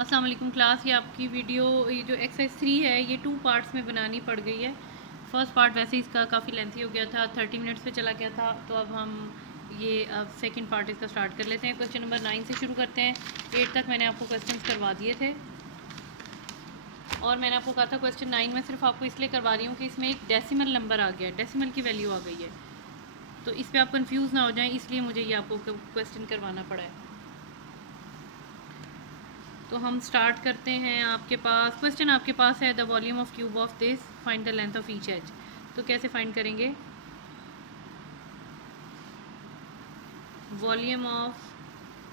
अस्सलाम वालेकुम क्लास। ये आपकी वीडियो, ये जो एक्सरसाइज 3 है, ये 2 पार्ट्स में बनानी पड़ गई है। फर्स्ट पार्ट वैसे ही इसका काफ़ी लेंथी हो गया था, 30 मिनट्स पे चला गया था। तो अब हम ये सेकंड पार्ट इसका स्टार्ट कर लेते हैं। क्वेश्चन नंबर 9 से शुरू करते हैं। 8 तक मैंने आपको क्वेश्चन करवा दिए थे और मैंने आपको कहा था क्वेश्चन 9 में सिर्फ आपको इसलिए करवा रही हूँ कि इसमें एक डेसिमल नंबर आ गया, डेसिमल की वैल्यू आ गई है, तो इस पर आप कन्फ्यूज़ ना हो जाएँ, इसलिए मुझे ये आपको क्वेश्चन करवाना पड़ा है। तो हम स्टार्ट करते हैं। आपके पास क्वेश्चन आपके पास है, the volume of cube of this, find the length of each edge. तो कैसे फाइंड करेंगे? वॉल्यूम ऑफ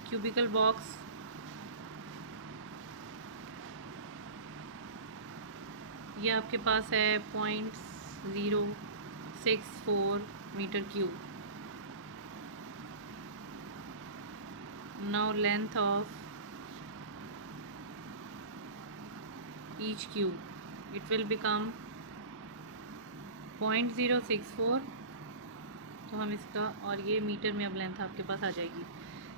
क्यूबिकल बॉक्स ये आपके पास है 0.064 meter cube. Now length of each cube, it will become 0.064। तो हम इसका, और ये मीटर में अब लेंथ आपके पास आ जाएगी।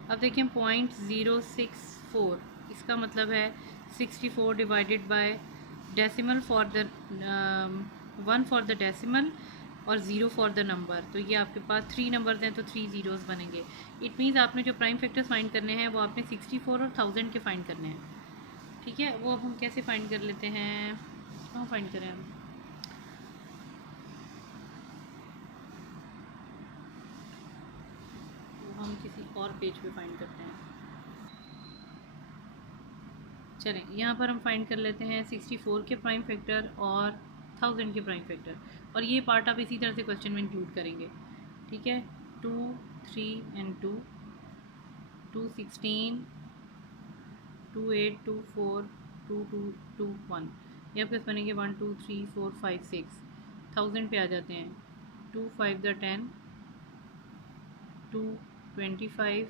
अब देखिए 0.064, इसका मतलब है 64 divided by decimal for the 1 for the decimal और 0 फॉर द नंबर। तो ये आपके पास 3 नंबर्स हैं तो 3 ज़ीरोज़ बनेंगे। इट मीन्स आपने जो प्राइम फैक्टर्स फाइंड करने हैं वो आपने 64 और 1000 के फाइंड करने हैं। ठीक है, वो अब हम कैसे फाइंड कर लेते हैं? कहाँ फाइंड करें हम? वो हम किसी और पेज पे फाइंड करते हैं। चलें, यहाँ पर हम फाइंड कर लेते हैं 64 के प्राइम फैक्टर और 1000 के प्राइम फैक्टर, और ये पार्ट आप इसी तरह से क्वेश्चन में इंक्लूड करेंगे। ठीक है, 2 3 एंड 2 2 16 2 8 2 4 2 2 2 1, ये आपके पास बनेंगे 1 2 3 4 5 6। 1000 पे आ जाते हैं। 2 5 द 10, 2 25,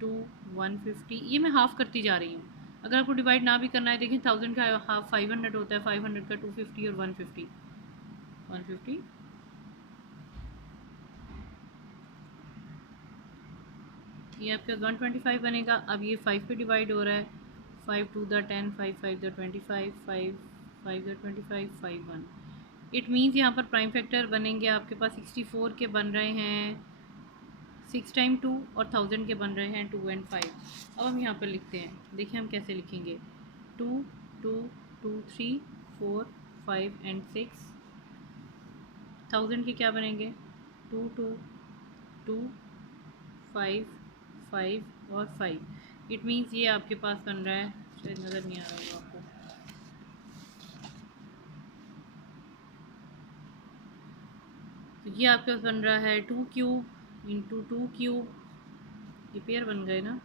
2 150। ये मैं हाफ़ करती जा रही हूँ। अगर आपको डिवाइड ना भी करना है, देखिए 1000 का हाफ 500 होता है, 500 का 250 और 150 150। ये आपके 125 बनेगा। अब ये 5 पे डिवाइड हो रहा है। 5 2 the 10, 5 5 the 25, 5 5 the 25, 5 1। It means यहाँ पर प्राइम फैक्टर बनेंगे आपके पास 64 के बन रहे हैं 6 टाइम 2 और 1000 के बन रहे हैं 2 एंड 5। अब हम यहाँ पर लिखते हैं, देखिए हम कैसे लिखेंगे। 2 2 2 3 4 5 एंड 6। 1000 के क्या बनेंगे? 2 2 2 5 5 और 5। इट मीन्स ये आपके पास बन रहा है, शायद नज़र नहीं आ रहा होगा आपको। तो ये आपके पास बन रहा है 2 क्यूब इंटू 2 क्यूब, ये पेयर बन गए ना।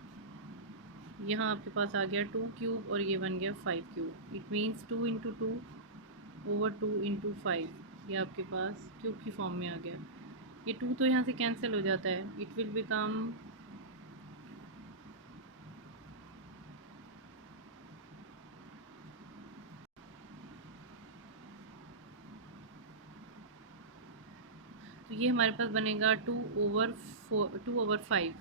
यहाँ आपके पास आ गया 2 क्यूब और ये बन गया 5 cube. It means 2 into 2 over 2 into 5, ये आपके पास क्यूब की फॉर्म में आ गया। ये 2 तो यहाँ से कैंसिल हो जाता है। इट विल बिकम तो ये हमारे पास बनेगा 2/5।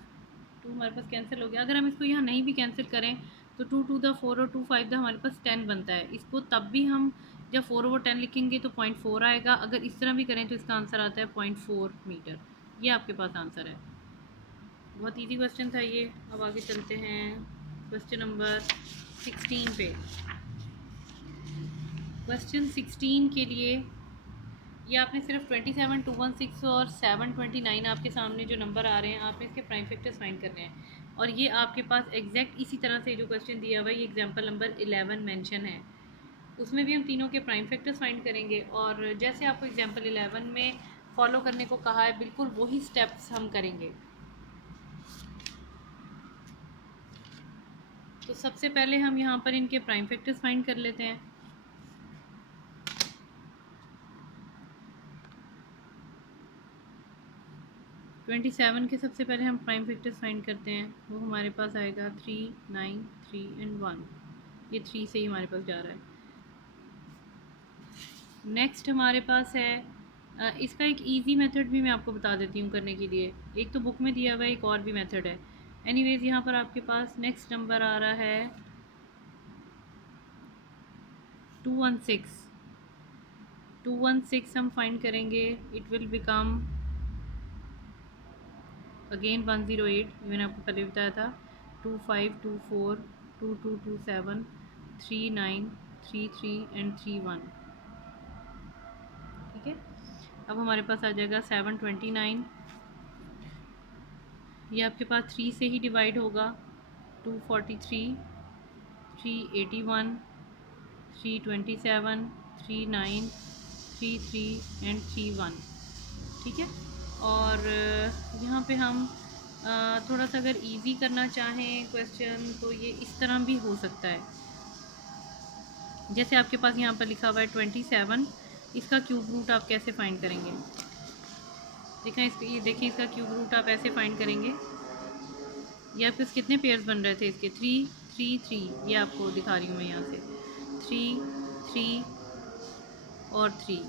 2 हमारे पास कैंसिल हो गया। अगर हम इसको यहाँ नहीं भी कैंसिल करें तो 2 टू द 4 और 2 5 द हमारे पास 10 बनता है। इसको तब भी हम जब 4/10 लिखेंगे तो 0.4 आएगा। अगर इस तरह भी करें तो इसका आंसर आता है 0.4 मीटर। ये आपके पास आंसर है। बहुत ईजी क्वेश्चन था ये। अब आगे चलते हैं क्वेश्चन नंबर 16 पे। क्वेश्चन 16 के लिए ये आपने सिर्फ 27 216 और 729 आपके सामने जो नंबर आ रहे हैं, आपने इसके प्राइम फैक्टर्स फाइंड करने हैं। और ये आपके पास एग्जैक्ट इसी तरह से जो क्वेश्चन दिया हुआ है, ये एग्जांपल नंबर 11 मेंशन है, उसमें भी हम तीनों के प्राइम फैक्टर्स फाइंड करेंगे। और जैसे आपको एग्जांपल 11 में फॉलो करने को कहा है, बिल्कुल वही स्टेप्स हम करेंगे। तो सबसे पहले हम यहाँ पर इनके प्राइम फैक्टर्स फाइंड कर लेते हैं। 27 के सबसे पहले हम प्राइम फैक्टर्स फाइंड करते हैं। वो हमारे पास आएगा 3 9 3 एंड 1। ये 3 से ही हमारे पास जा रहा है। नेक्स्ट हमारे पास है इसका एक इजी मेथड भी मैं आपको बता देती हूँ करने के लिए। एक तो बुक में दिया हुआ है, एक और भी मेथड है। एनीवेज यहाँ पर आपके पास नेक्स्ट नंबर आ रहा है 216। 216 हम फाइंड करेंगे, इट विल बिकम अगेन 108। मैंने आपको पहले बताया था 2524 2227 3933 एंड 31। ठीक है, अब हमारे पास आ जाएगा 729। ये आपके पास 3 से ही डिवाइड होगा। 243 381 327 39 33 एंड 31। ठीक है, और यहाँ पे हम थोड़ा सा अगर इजी करना चाहें क्वेश्चन तो ये इस तरह भी हो सकता है। जैसे आपके पास यहाँ पर लिखा हुआ है 27, इसका क्यूब रूट आप कैसे फाइंड करेंगे? देखिए इसका क्यूब रूट आप ऐसे फाइंड करेंगे। ये आपके कितने पेयर्स बन रहे थे इसके? 3 3 3। ये आपको दिखा रही हूँ मैं यहाँ से 3 3 और 3।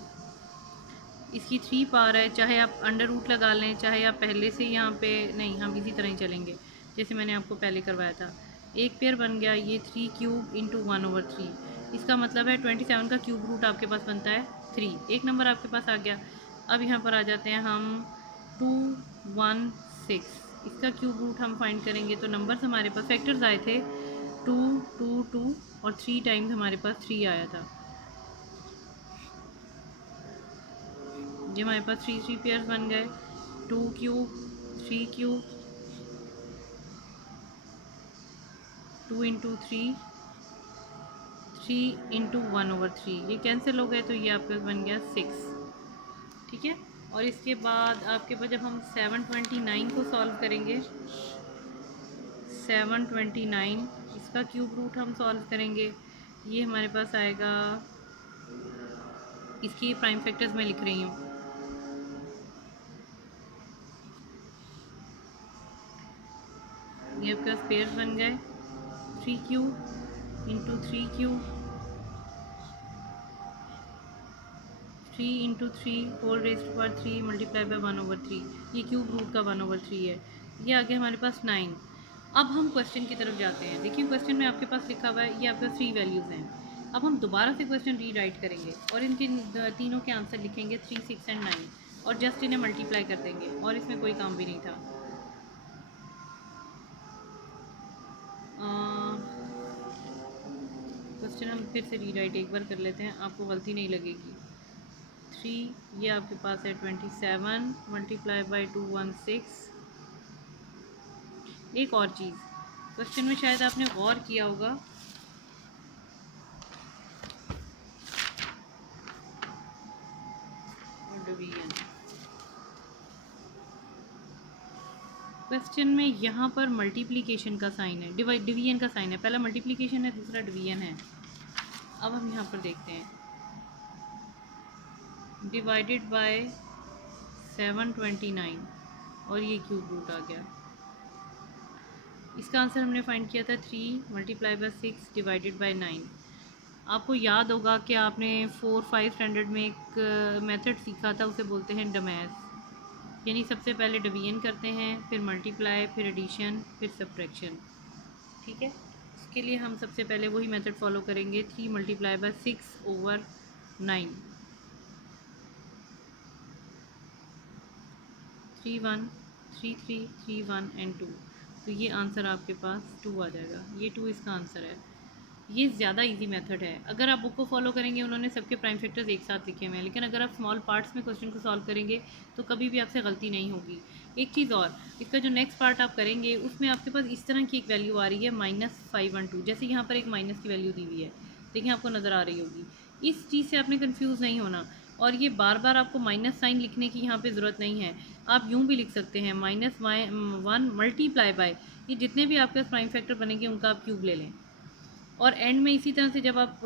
इसकी 3 पावर है, चाहे आप अंडर रूट लगा लें, चाहे आप पहले से यहाँ पे नहीं, हम इसी तरह ही चलेंगे जैसे मैंने आपको पहले करवाया था। एक पेयर बन गया ये 3 क्यूब इंटू 1/3। इसका मतलब है 27 का क्यूब रूट आपके पास बनता है 3। एक नंबर आपके पास आ गया। अब यहाँ पर आ जाते हैं हम 216। इसका क्यूब रूट हम फाइंड करेंगे तो नंबर्स हमारे पास फैक्टर्स आए थे 2 2 2 और 3 टाइम्स हमारे पास 3 आया था। ये हमारे पास 3 पेयर्स बन गए। 2 क्यूब 3 क्यूब 2 इंटू 3 3 इंटू 1/3। ये कैंसिल हो गए तो ये आपके पास बन गया 6। ठीक है, और इसके बाद आपके पास जब हम 729 को सॉल्व करेंगे, 729 इसका क्यूब रूट हम सॉल्व करेंगे। ये हमारे पास आएगा, इसकी प्राइम फैक्टर्स मैं लिख रही हूँ। ये आपके पास पेयर्स बन गए 3 cube into 3 cube 3 into 3 whole rest पर 3 मल्टीप्लाई बाय 1/3। ये क्यूब रूट का 1/3 है। ये आ गया हमारे पास 9। अब हम क्वेश्चन की तरफ जाते हैं। देखिए क्वेश्चन में आपके पास लिखा हुआ है ये आपके 3 वैल्यूज़ हैं। अब हम दोबारा से क्वेश्चन रीराइट करेंगे और इनके तीनों के आंसर लिखेंगे 3 6 एंड 9 और जस्ट इन्हें मल्टीप्लाई कर देंगे और इसमें कोई काम भी नहीं था। क्वेश्चन हम फिर से रीराइट एक बार कर लेते हैं, आपको गलती नहीं लगेगी। 3 ये आपके पास है 27 मल्टीप्लाई बाई 216। एक और चीज़ क्वेश्चन में शायद आपने गौर किया होगा, और डिवीजन क्वेश्चन में यहाँ पर मल्टीप्लिकेशन का साइन है, डिवीजन का साइन है। पहला मल्टीप्लिकेशन है, दूसरा डिवीजन है। अब हम यहाँ पर देखते हैं डिवाइडेड बाय 729 और ये क्यूब रूट आ गया। इसका आंसर हमने फाइंड किया था 3 मल्टीप्लाई बाय 6 डिवाइडेड बाय 9। आपको याद होगा कि आपने 4-5 स्टैंडर्ड में एक मेथड सीखा था, उसे बोलते हैं डमैज। यानी सबसे पहले डिवीजन करते हैं, फिर मल्टीप्लाई, फिर एडिशन, फिर सब्ट्रैक्शन। ठीक है, इसके लिए हम सबसे पहले वही मेथड फॉलो करेंगे। 3 मल्टीप्लाई बाय 6/9 3 1 3 3 3 1 एंड 2। तो ये आंसर आपके पास 2 आ जाएगा। ये 2 इसका आंसर है। ये ज़्यादा इजी मेथड है। अगर आप बुक को फॉलो करेंगे, उन्होंने सबके प्राइम फैक्टर्स एक साथ लिखे हुए हैं, लेकिन अगर आप स्मॉल पार्ट्स में क्वेश्चन को सॉल्व करेंगे तो कभी भी आपसे गलती नहीं होगी। एक चीज़ और, इसका जो नेक्स्ट पार्ट आप करेंगे उसमें आपके पास इस तरह की एक वैल्यू आ रही है -512। जैसे यहाँ पर एक माइनस की वैल्यू दी हुई है, देखिए आपको नज़र आ रही होगी। इस चीज़ से आपने कन्फ्यूज़ नहीं होना, और ये बार बार आपको माइनस साइन लिखने की यहाँ पे ज़रूरत नहीं है। आप यूँ भी लिख सकते हैं -1 मल्टीप्लाई बाय, ये जितने भी आपके पास प्राइम फैक्टर बनेंगे उनका आप क्यूब ले लें। और एंड में इसी तरह से जब आप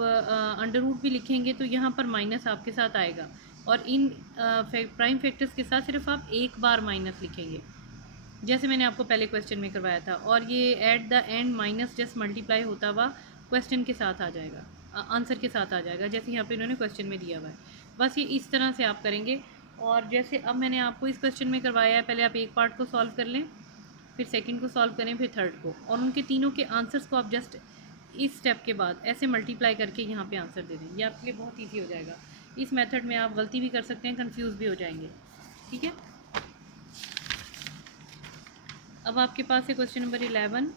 अंडर रूट भी लिखेंगे तो यहाँ पर माइनस आपके साथ आएगा, और इन प्राइम फैक्टर्स के साथ सिर्फ आप एक बार माइनस लिखेंगे, जैसे मैंने आपको पहले क्वेश्चन में करवाया था। और ये at the end minus just multiply होता हुआ क्वेश्चन के साथ आ जाएगा, आंसर के साथ आ जाएगा, जैसे यहाँ पे इन्होंने क्वेश्चन में दिया हुआ है। बस ये इस तरह से आप करेंगे। और जैसे अब मैंने आपको इस क्वेश्चन में करवाया है, पहले आप एक पार्ट को सॉल्व कर लें फिर सेकंड को सॉल्व करें, फिर थर्ड को, और उनके तीनों के आंसर्स को आप जस्ट इस स्टेप के बाद ऐसे मल्टीप्लाई करके यहाँ पे आंसर दे दें। ये आपके लिए बहुत ईजी हो जाएगा। इस मेथड में आप गलती भी कर सकते हैं, कंफ्यूज भी हो जाएंगे। ठीक है, अब आपके पास है क्वेश्चन नंबर 11।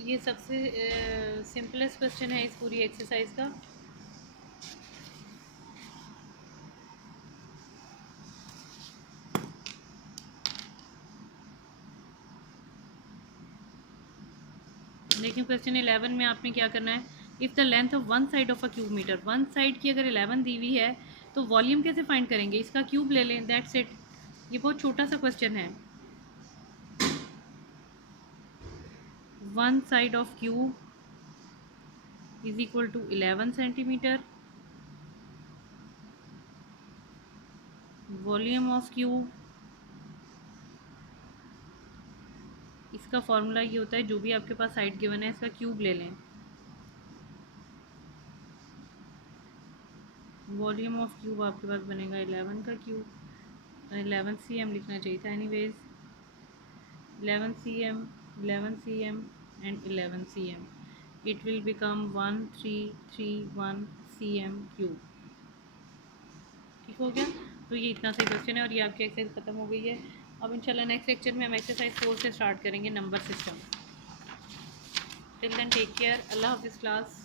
ये सबसे सिंपलेस्ट क्वेश्चन है इस पूरी एक्सरसाइज का। देखिए क्वेश्चन 11 में आपने क्या करना है, if the length of one side of a cube meter, one side की अगर 11 दी हुई है तो वॉल्यूम कैसे फाइंड करेंगे, इसका क्यूब ले लें, दैट्स इट। ये बहुत छोटा सा क्वेश्चन है। One side of cube is equal to 11 centimeter, volume of cube, इसका फॉर्मूला ये होता है, जो भी आपके पास साइड गिवन है इसका क्यूब ले लें। वॉल्यूम ऑफ क्यूब आपके पास बनेगा 11 का क्यूब, 11 cm लिखना चाहिए था anyways, 11 cm, 11 cm and 11 cm, it will become 1331 cm cube. ठीक हो गया, तो ये इतना सा क्वेश्चन है और ये आपकी एक्सरसाइज ख़त्म हो गई है। अब इंशाल्लाह नेक्स्ट लेक्चर में हम एक्सरसाइज 4 से स्टार्ट करेंगे, number system. Till then take care, अल्लाह हाफिज़ क्लास।